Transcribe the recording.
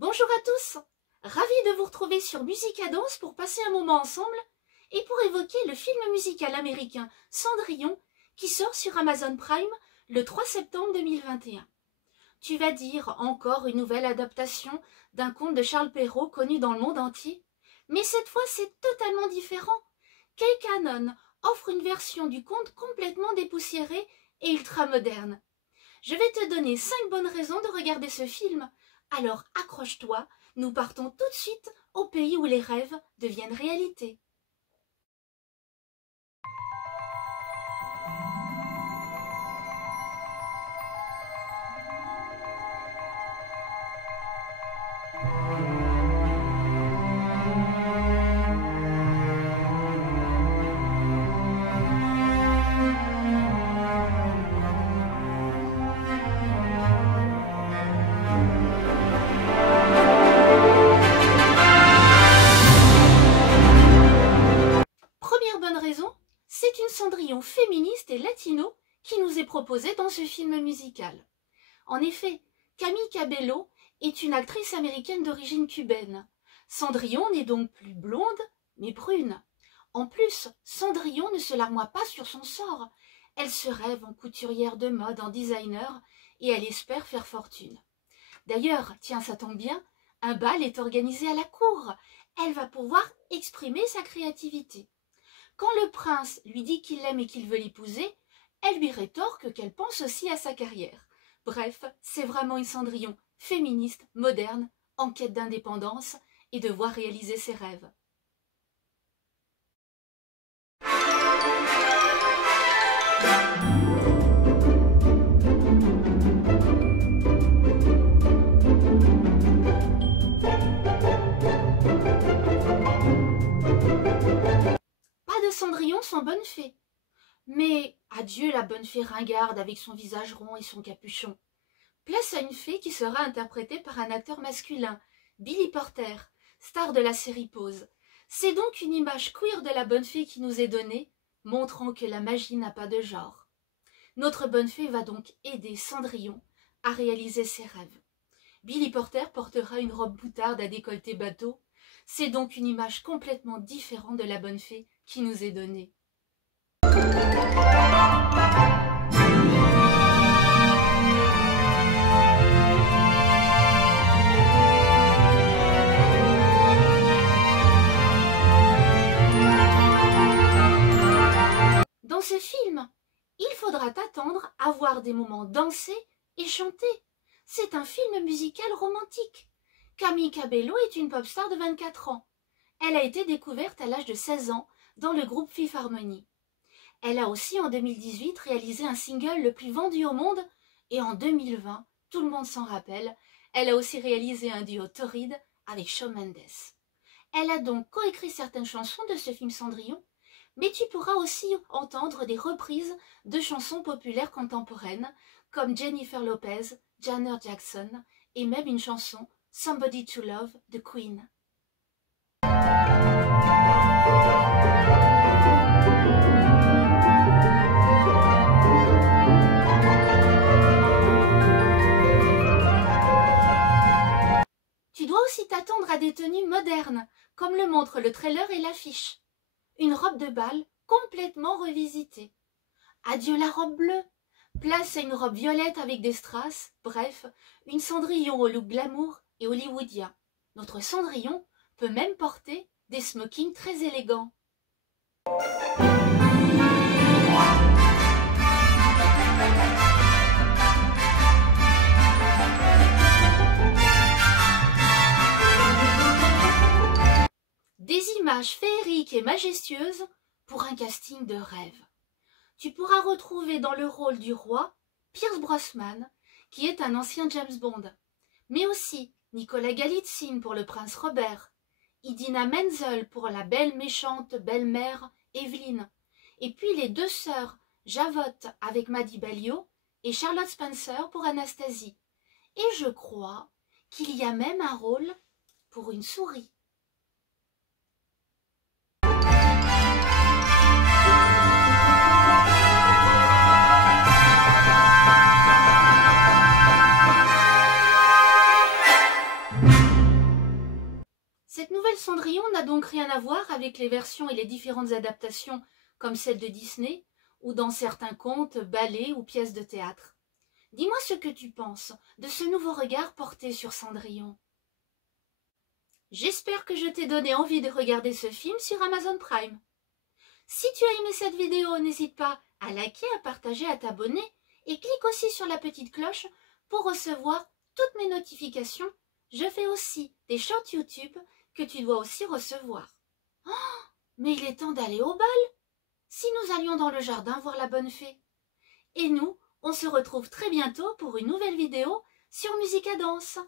Bonjour à tous, ravie de vous retrouver sur Musicadance pour passer un moment ensemble et pour évoquer le film musical américain Cendrillon qui sort sur Amazon Prime le 3 septembre 2021. Tu vas dire encore une nouvelle adaptation d'un conte de Charles Perrault connu dans le monde entier, mais cette fois c'est totalement différent. Kay Cannon offre une version du conte complètement dépoussiérée et ultra moderne. Je vais te donner 5 bonnes raisons de regarder ce film. Alors accroche-toi, nous partons tout de suite au pays où les rêves deviennent réalité. C'est une Cendrillon féministe et latino qui nous est proposée dans ce film musical. En effet, Camille Cabello est une actrice américaine d'origine cubaine. Cendrillon n'est donc plus blonde, mais brune. En plus, Cendrillon ne se larmoie pas sur son sort. Elle se rêve en couturière de mode, en designer, et elle espère faire fortune. D'ailleurs, tiens, ça tombe bien, un bal est organisé à la cour. Elle va pouvoir exprimer sa créativité. Quand le prince lui dit qu'il l'aime et qu'il veut l'épouser, elle lui rétorque qu'elle pense aussi à sa carrière. Bref, c'est vraiment une Cendrillon féministe, moderne, en quête d'indépendance et de voir réaliser ses rêves. Cendrillon sans bonne fée. Mais adieu la bonne fée ringarde avec son visage rond et son capuchon. Place à une fée qui sera interprétée par un acteur masculin, Billy Porter, star de la série Pose. C'est donc une image queer de la bonne fée qui nous est donnée, montrant que la magie n'a pas de genre. Notre bonne fée va donc aider Cendrillon à réaliser ses rêves. Billy Porter portera une robe boutarde à décolleté bateau. C'est donc une image complètement différente de la bonne fée qui nous est donnée. Dans ce film, il faudra t'attendre à voir des moments danser et chanter. C'est un film musical romantique. Camille Cabello est une pop star de 24 ans. Elle a été découverte à l'âge de 16 ans dans le groupe Fifth Harmony. Elle a aussi en 2018 réalisé un single le plus vendu au monde et en 2020, tout le monde s'en rappelle, elle a aussi réalisé un duo torride avec Shawn Mendes. Elle a donc coécrit certaines chansons de ce film Cendrillon, mais tu pourras aussi entendre des reprises de chansons populaires contemporaines comme Jennifer Lopez, Janet Jackson et même une chanson Somebody to Love de Queen. Tu dois aussi t'attendre à des tenues modernes, comme le montre le trailer et l'affiche. Une robe de bal complètement revisitée. Adieu la robe bleue, place à une robe violette avec des strass, bref, une Cendrillon au look glamour et hollywoodien. Notre Cendrillon peut même porter des smokings très élégants. Des images féeriques et majestueuses pour un casting de rêve. Tu pourras retrouver dans le rôle du roi Pierce Brosnan, qui est un ancien James Bond, mais aussi Nicolas Galitzine pour le prince Robert, Idina Menzel pour la belle méchante belle-mère Evelyn, et puis les deux sœurs Javotte avec Maddie Bellio et Charlotte Spencer pour Anastasie. Et je crois qu'il y a même un rôle pour une souris. Cendrillon n'a donc rien à voir avec les versions et les différentes adaptations comme celle de Disney ou dans certains contes, ballets ou pièces de théâtre. Dis-moi ce que tu penses de ce nouveau regard porté sur Cendrillon. J'espère que je t'ai donné envie de regarder ce film sur Amazon Prime. Si tu as aimé cette vidéo, n'hésite pas à liker, à partager, à t'abonner et clique aussi sur la petite cloche pour recevoir toutes mes notifications. Je fais aussi des shorts YouTube que tu dois aussi recevoir. Oh, mais il est temps d'aller au bal. Si nous allions dans le jardin voir la bonne fée. Et nous, on se retrouve très bientôt pour une nouvelle vidéo sur Musica Danse.